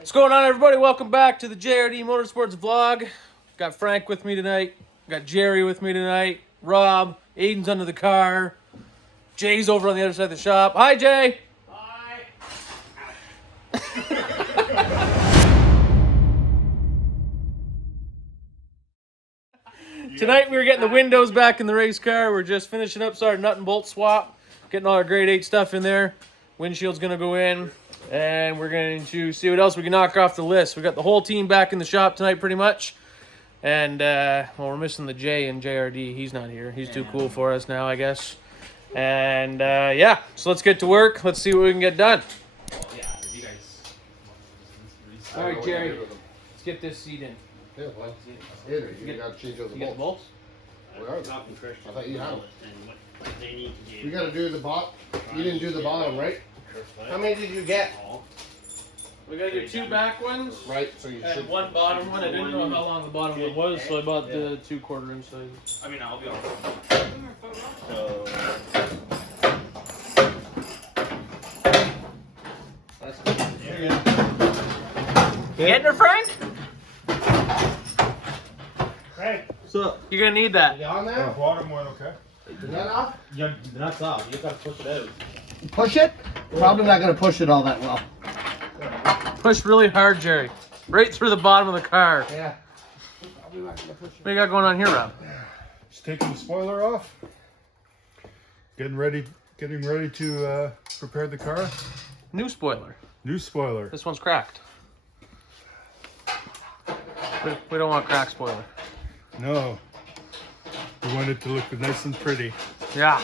What's going on, everybody? Welcome back to the JRD Motorsports vlog. Got Frank with me tonight. Got Jerry with me tonight. Rob. Aiden's under the car. Jay's over on the other side of the shop. Hi, Jay. Hi. Tonight we were getting the windows back in the race car. We're just finishing up our nut and bolt swap. Getting all our grade 8 stuff in there. Windshield's going to go in. And we're going to see what else we can knock off the list. We got the whole team back in the shop tonight pretty much. And, well, we're missing the J in JRD. He's not here. He's too cool for us now, I guess. And, yeah, so let's get to work. Let's see what we can get done. All right, Jerry, let's get this seat in. Yeah, well, you got to change those You got the bolts. bolts? Well, I thought you had them. They need to do. You got to do the bottom. You didn't do the bottom, right? How many did you get? We got to get 2 back ones. Right, so you And should. 1 bottom one. I didn't know how long the bottom one was, so I bought the 2 1/4 size. I mean, I'll be honest. So. That's good. Getting her, Frank? Hey. So you're gonna need that. You on there? Bottom one, okay. The nut off? Yeah, the nut's off. You just gotta push it out. Push it? Probably not going to push it all that well. Push really hard, Jerry. Right through the bottom of the car. Yeah. Probably not going to push it. What you got going on here, Rob? Just taking the spoiler off. Getting ready to prepare the car. New spoiler. New spoiler. This one's cracked. We don't want cracked spoiler. No. We want it to look nice and pretty. Yeah.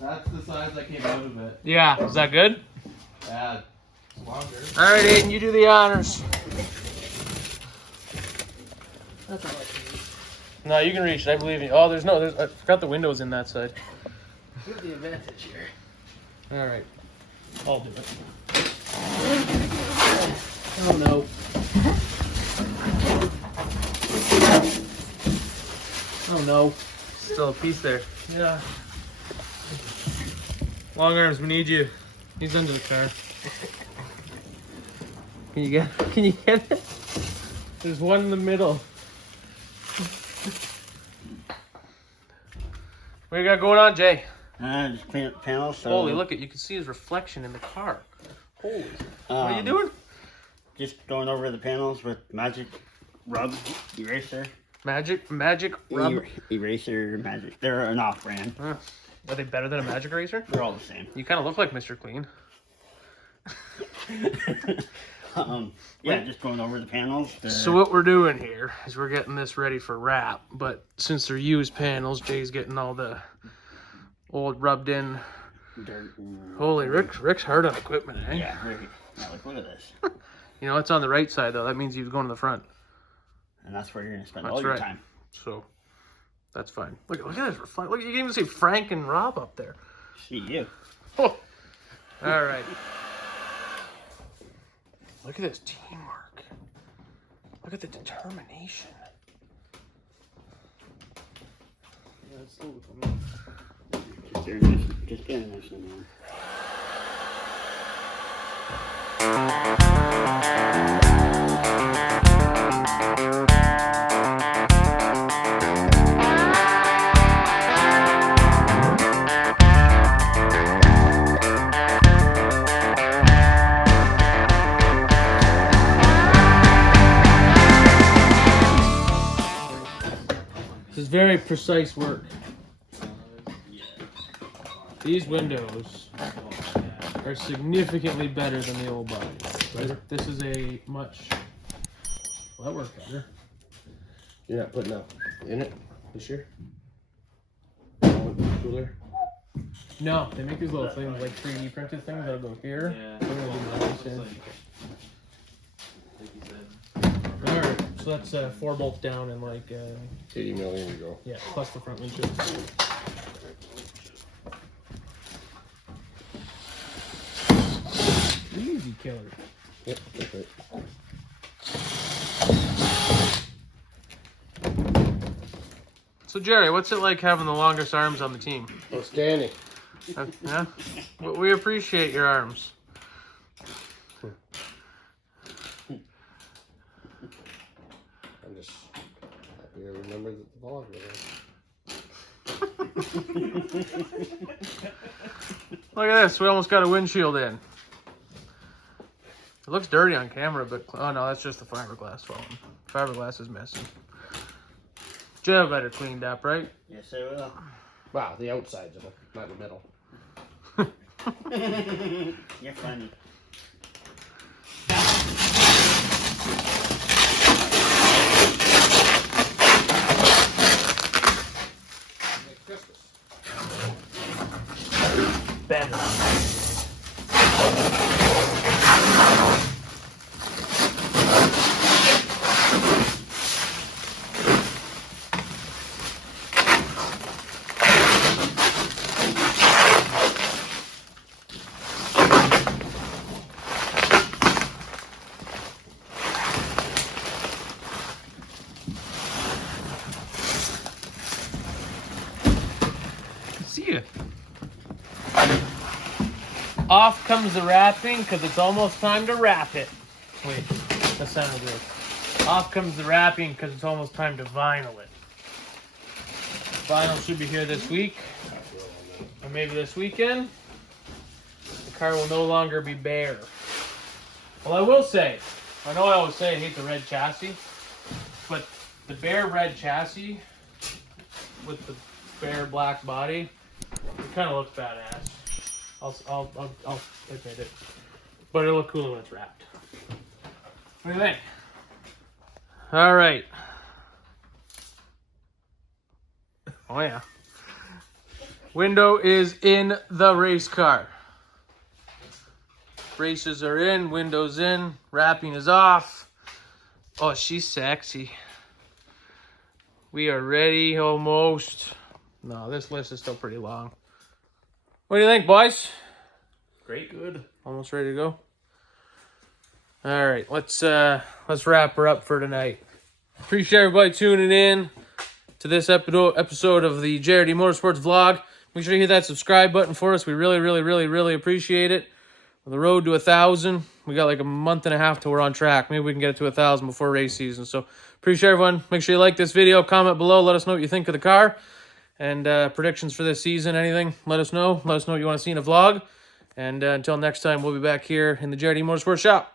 That's the size that came out of it. Yeah. Is that good? Yeah, it's longer. All right, Aiden, you do the honors. No, you can reach it. I believe in you. Oh, I forgot the windows in that side. Here's the advantage here. All right. I'll do it. Oh, no. Oh, no. Still a piece there. Yeah. Long arms, we need you. He's under the car. Can you get it? There's one in the middle. What you got going on, Jay? Just clean up the panels. So Holy, look at you can see his reflection in the car. Holy. What are you doing? Just going over the panels with magic rub eraser. Magic rub. Eraser magic. They're an off-brand. Are they better than a magic eraser? They're all the same. You kind of look like Mr. Clean. Yeah, just going over the panels. So what we're doing here is we're getting this ready for wrap, but since they're used panels, Jay's getting all the old rubbed in dirt. Holy, Rick's hard on equipment, eh? Yeah, right. Now look, look at this. You know, it's on the right side, though. That means he's going to the front. And that's where you're going to spend That's all your right. time. So, that's fine. Look at this reflect. Look, you can even see Frank and Rob up there. See you. Oh. All right. Look at this teamwork. Look at the determination. Yeah, it's still coming. Just getting this in there. This is very precise work. These windows are significantly better than the old body. Right? This is a much... Well, that worked better. You're not putting up in it this year? Cooler? No, they make these little things like 3D printed things that'll go here. Yeah. They're gonna do nice, Like you said. Alright, so that's 4 bolts down and like 80 million to go. yeah, plus the front windshield. Easy killer. Yep, that's right. So Jerry, what's it like having the longest arms on the team? Outstanding. Yeah, we appreciate your arms. remember the vlog. Look at this. We almost got a windshield in. It looks dirty on camera, but oh no, that's just the fiberglass falling. Fiberglass is missing. Should have better cleaned up, right? Yes, I will. Wow, the outsides of it, not the middle. You're funny. Better. See ya. Off comes the wrapping because it's almost time to wrap it. Wait, that sounded good. Off comes the wrapping because it's almost time to vinyl it. Vinyl should be here this week, or maybe this weekend. The car will no longer be bare. Well, I will say, I know I always say I hate the red chassis, but the bare red chassis with the bare black body, it kind of looks badass. I'll admit it. But it'll look cooler when it's wrapped. What do you think? All right. Oh yeah. Window is in the race car. Braces are in, windows in, wrapping is off. Oh, she's sexy. We are ready almost. No, this list is still pretty long. What do you think, boys? Great. Good. Almost ready to go. All right, let's wrap her up for tonight. Appreciate everybody tuning in to this episode of the JRD Motorsports vlog. Make sure you hit that subscribe button for us. We really, really, really, really appreciate it. On the road to 1,000. We got like a month and a half till we're on track. Maybe we can get it to 1,000 before race season. So appreciate everyone. Make sure you like this video, comment below, let us know what you think of the car. And predictions for this season, anything, let us know. Let us know what you want to see in a vlog. And until next time, we'll be back here in the JRD Motorsports shop.